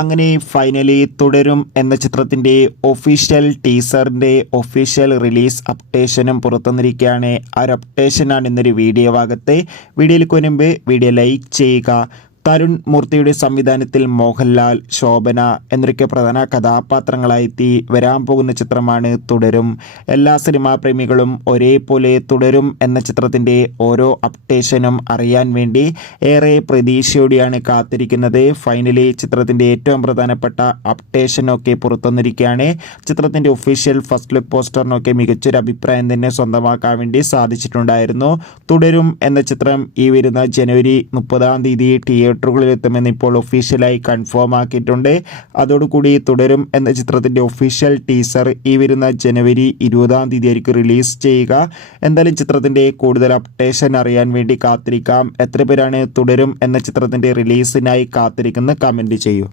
അങ്ങനെ ഫൈനലി തുടരും എന്ന ചിത്രത്തിൻ്റെ ഒഫീഷ്യൽ ടീസറിൻ്റെ ഒഫീഷ്യൽ റിലീസ് അപ്ഡേഷനും പുറത്തുവന്നിരിക്കുകയാണ്. ആ ഒരു അപ്ഡേഷനാണ് ഇന്നൊരു വീഡിയോ ഭാഗത്ത്. വീഡിയോയിലേക്ക് മുൻപ് വീഡിയോ ലൈക്ക് ചെയ്യുക. തരുൺ മൂർത്തിയുടെ സംവിധാനത്തിൽ മോഹൻലാൽ, ശോഭന എന്നൊക്കെ പ്രധാന കഥാപാത്രങ്ങളായി വരാൻ പോകുന്ന ചിത്രമാണ് തുടരും. എല്ലാ സിനിമാ പ്രേമികളും ഒരേപോലെ തുടരും എന്ന ചിത്രത്തിൻ്റെ ഓരോ അപ്ഡേഷനും അറിയാൻ വേണ്ടി ഏറെ പ്രതീക്ഷയോടെയാണ് കാത്തിരിക്കുന്നത്. ഫൈനലി ചിത്രത്തിൻ്റെ ഏറ്റവും പ്രധാനപ്പെട്ട അപ്ഡേഷനൊക്കെ പുറത്തുവന്നിരിക്കുകയാണ്. ചിത്രത്തിൻ്റെ ഒഫീഷ്യൽ ഫസ്റ്റ് ലുക്ക് പോസ്റ്ററിനൊക്കെ മികച്ചൊരു അഭിപ്രായം തന്നെ സ്വന്തമാക്കാൻ വേണ്ടി സാധിച്ചിട്ടുണ്ടായിരുന്നു. തുടരും എന്ന ചിത്രം ഈ വരുന്ന ജനുവരി 30 തിയേറ്ററുകളിലെത്തുമെന്ന് ഇപ്പോൾ ഒഫീഷ്യലായി കൺഫേം ആക്കിയിട്ടുണ്ട്. അതോടുകൂടി തുടരും എന്ന ചിത്രത്തിൻ്റെ ഒഫീഷ്യൽ ടീസർ ഈ വരുന്ന ജനുവരി 20 ആയിരിക്കും റിലീസ് ചെയ്യുക. എന്തായാലും ചിത്രത്തിൻ്റെ കൂടുതൽ അപ്ഡേഷൻ അറിയാൻ വേണ്ടി കാത്തിരിക്കാം. എത്ര പേരാണ് തുടരും എന്ന ചിത്രത്തിൻ്റെ റിലീസിനായി കാത്തിരിക്കുന്നത്? കമൻറ്റ് ചെയ്യൂ.